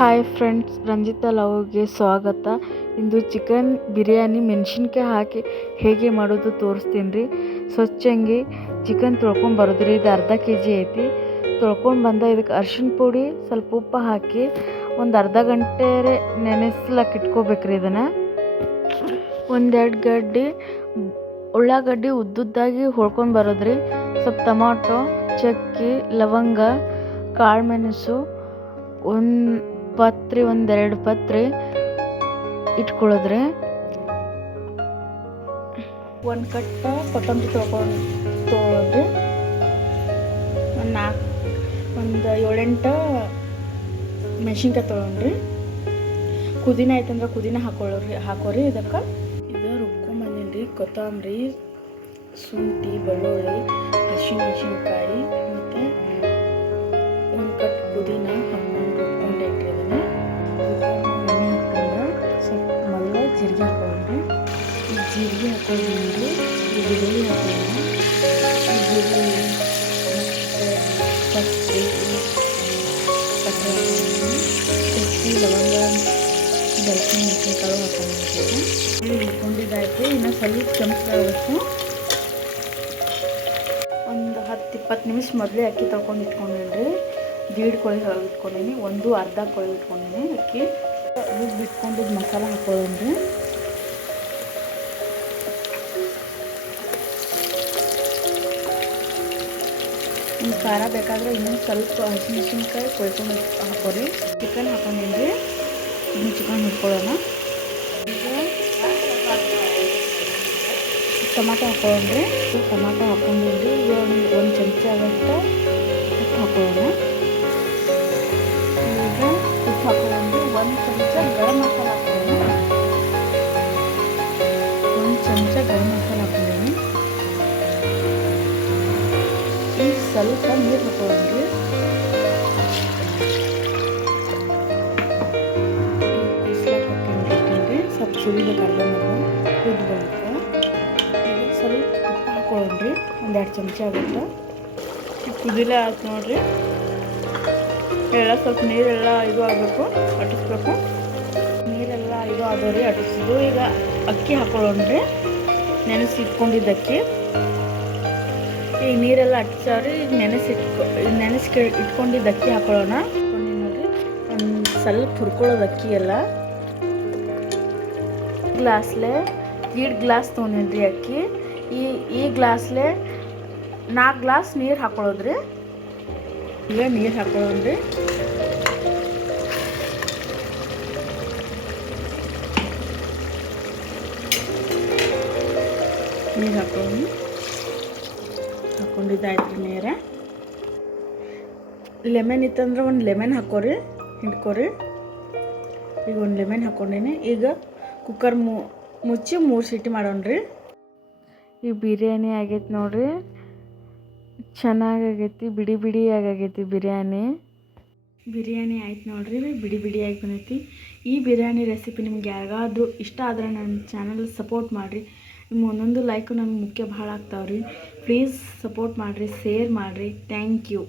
Hi friends, Ranjita ಲವ್ಗೆ ಸ್ವಾಗತ. ಇಂದು chicken biryani ಮೆಣಸಿನ್ಕಾಯಿ ಹಾಕಿ ಹೇಗೆ ಮಾಡೋದು ತೋರಿಸ್ತೀನಿ ರೀ. ಸ್ವಚ್ಛಂಗಿ ಚಿಕನ್ ತೊಳ್ಕೊಂಡು ಬರೋದ್ರಿ. ಇದು ಅರ್ಧ kg ಐತಿ. ತೊಳ್ಕೊಂಡು ಬಂದ ಇದಕ್ಕೆ ಅರ್ಶಿಣ ಪುಡಿ ಸ್ವಲ್ಪ ಉಪ್ಪು ಹಾಕಿ ಒಂದು ಅರ್ಧ ಗಂಟೆ ನೆನೆಸ್ಲಕ್ಕೆ ಇಟ್ಕೋಬೇಕ್ರಿ. ಇದನ್ನು ಒಂದೆರಡು ಗಡ್ಡೆ ಉಳ್ಳಾಗಡ್ಡಿ ಉದ್ದುದ್ದಾಗಿ ಹೊಳ್ಕೊಂಡು ಬರೋದ್ರಿ. ಸ್ವಲ್ಪ ಟೊಮಾಟೊ, ಚಕ್ಕೆ, ಲವಂಗ, ಕಾಳು ಮೆಣಸು, ಒಂದೆರಡು ಪತ್ರೆ ಇಟ್ಕೊಳ್ಳೋದ್ರಿ. ಒಂದು ಕಟ್ಟ ಕೊತ್ತಂಬರಿ ತೊಗೊಳ್ರಿ. ಒಂದು 7-8 ಮೆಣಸಿನ್ಕಾಯಿ ತೊಗೊಂಡ್ರಿ. ಪುದೀನ ಐತಂದ್ರೆ ಪುದೀನ ಹಾಕೋರಿ. ಇದಕ್ಕೆ ಇದು ರುಬ್ಕೊಂಬಂದಿನ್ರಿ. ಕೊತ್ತಂಬರಿ, ಶುಂಠಿ, ಬೆಳ್ಳುಳ್ಳಿ, ಹಸಿಮೆಣಸಿನ್ಕಾಯಿ ಮತ್ತು ಒಂದು ಕಟ್ ಪುದೀನ ಹಾಕೊಂಡು ರುಬ್ಕೊಂಡೈತ್ರಿ. ಇದನ್ನು ಎಣ್ಣೆ ಹಾಕ್ಕೊಂಡು ಸ್ವಲ್ಪ ಮೊದಲು ಜೀರಿಗೆ ಹಾಕೊಂಡ್ರಿ. ಈ ಜೀರಿಗೆ ಹಾಕೊಂಡ್ರಿ, ಈ ಬೆಳ್ಳುಳ್ಳಿ ಹಾಕೊಂಡ್ರಿ, ಈ ಬೆಳ್ಳುಳ್ಳಿ ಮತ್ತು ಪತ್ರೆ ಹಾಕೊಂಡ್ರಿ, ಚಕ್ಕೆ, ಲವಂಗ, ದಾಲ್ಚಿನ್ನಿ, ಮೆಣಸಿನ್ಕಾಳು ಹಾಕೊಂಡಿರ್ತೀವಿ. ಹುರ್ಕೊಂಡಿದ್ದಾಯ್ತು. ಇನ್ನು ಸ್ವಲ್ಪ ಕೆಂಪಾಗಬೇಕು. ಒಂದು 10-20 ನಿಮಿಷ ಮೊದಲೇ ಅಕ್ಕಿ ತೊಗೊಂಡು ಇಟ್ಕೊಂಡಿರಿ. ದೀಡ್ ಕೊಳಿ ಇಟ್ಕೊಂಡೀನಿ, ಅರ್ಧ ಕೊಳಿ ಇಟ್ಕೊಂಡೀನಿ. ಅಕ್ಕಿ ಬಿಟ್ಕೊಂಡಿದ್ದು ಮಸಾಲ ಹಾಕೊಳ್ಳೋಣ್ರಿ. ನಿಮ್ಗೆ ಖಾರ ಬೇಕಾದ್ರೆ ಇನ್ನೊಂದು ಸ್ವಲ್ಪ ಹಸಿಮೆಣಸಿನ್ಕಾಯಿ ಕೊಯ್ಕೊಂಡು ಹಾಕೋರಿ. ಚಿಕನ್ ಹಾಕೊಂಡಿದ್ರಿ. ಇನ್ನು ಚಿಕನ್ ಹುರ್ಕೊಳ್ಳೋಣ. ಈಗ ಟೊಮಾಟೊ ಹಾಕೊಳ್ಳೋಣ್ರಿ. ಟೊಮಾಟೊ ಹಾಕೊಂಡಿದ್ರಿ. ಈಗ ಒಂದು ಚಮಚ ಆಗೋಷ್ಟು ಉಪ್ಪು ಹಾಕೊಳ್ಳೋಣ. ಈಗ ಉಪ್ಪು ಹಾಕೊಳ್ಳೋಣ್ರಿ. ಒಂದು ಚಮಚ ಗರಂ ಮಸಾಲ ಹಾಕೊಳ್ಳೋಣ. ಒಂದು ಚಮಚ ಗರಂ ಮಸಾಲ ಹಾಕೊಳ್ಳೋಣ. ಈಗ ಸ್ವಲ್ಪ ನೀರು ಹಾಕೊಳ್ಳೋಣ್ರಿ. ಸ್ವಲ್ಪ ಸುರಿಬೇಕು. ಅರ್ಧ ಕುದ್ದು ಬರುತ್ತೆ. ಈಗ ಸ್ವಲ್ಪ ಉಪ್ಪು ಹಾಕೊಳ್ಳೋಣ್ರಿ. 1-2 ಚಮಚ ಆಗುತ್ತೆ. ಕುದಿಲೆ ಆಯ್ತು ನೋಡ್ರಿ. ಎಲ್ಲ ಸ್ವಲ್ಪ ನೀರೆಲ್ಲ ಇದು ಆಗಬೇಕು, ಅಟಿಸ್ಬೇಕು. ನೀರೆಲ್ಲ ಇದು ಆದವ್ರಿ, ಅಟಿಸಿದ್ದು. ಈಗ ಅಕ್ಕಿ ಹಾಕೊಳ್ಳೋಣ್ರಿ. ನೆನೆಸಿಟ್ಕೊಂಡಿದ್ದ ಅಕ್ಕಿ. ಈಗ ನೀರೆಲ್ಲ ಅಟ್ಟಿಸವ್ರಿ. ಈಗ ನೆನೆಸಿ ಇಟ್ಕೊಂಡಿದ್ದ ಅಕ್ಕಿ ಹಾಕೊಳ್ಳೋಣ. ನೋಡ್ರಿ, ಒಂದು ಸ್ವಲ್ಪ ಹುರ್ಕೊಳ್ಳೋದು ಅಕ್ಕಿ ಎಲ್ಲ. ಗ್ಲಾಸ್ಲೆ 2 ಗ್ಲಾಸ್ ತೊಗೊಂಡಿನ್ರಿ ಅಕ್ಕಿ. ಈ ಗ್ಲಾಸ್ಲೆ 4 ಗ್ಲಾಸ್ ನೀರು ಹಾಕೊಳ್ಳೋದ್ರಿ. ಈಗ ನೀರು ಹಾಕೊಳ್ಳೋಣ್ರಿ. ನೀರು ಹಾಕೊಂಡಿದ್ದಾಯ್ತು. ನೀರು ಲೆಮನ್ ಇತ್ತಂದ್ರೆ ಒಂದು ಲೆಮನ್ ಹಾಕೋರಿ, ಹಿಂಡ್ಕೋರಿ. ಈಗ ಒಂದು ಲೆಮನ್ ಹಾಕೊಂಡೀನಿ. ಈಗ ಕುಕ್ಕರ್ ಮುಚ್ಚಿ 3 ಸೀಟಿ ಮಾಡೋಣ್ರಿ. ಈಗ ಬಿರಿಯಾನಿ ಆಗೈತೆ ನೋಡ್ರಿ. ಚೆನ್ನಾಗೈತಿ. ಬಿಡಿ ಬಿಡಿಯಾಗೈತಿ ಬಿರಿಯಾನಿ ಆಯ್ತು ನೋಡ್ರಿ. ಬಿಡಿ ಬಿಡಿಯಾಗಿ ಬಂದೈತಿ. ಈ ಬಿರಿಯಾನಿ ರೆಸಿಪಿ ನಿಮ್ಗೆ ಯಾರಿಗಾದ್ರೂ ಇಷ್ಟ ಆದರೆ ನನ್ನ ಚಾನಲ್ ಸಪೋರ್ಟ್ ಮಾಡಿರಿ. ನಿಮ್ಮ ಒಂದೊಂದು ಲೈಕು ನಮ್ಗೆ ಮುಖ್ಯ ಭಾಳ ಆಗ್ತಾವ್ರಿ. ಪ್ಲೀಸ್ ಸಪೋರ್ಟ್ ಮಾಡಿರಿ, ಶೇರ್ ಮಾಡಿರಿ. Thank you.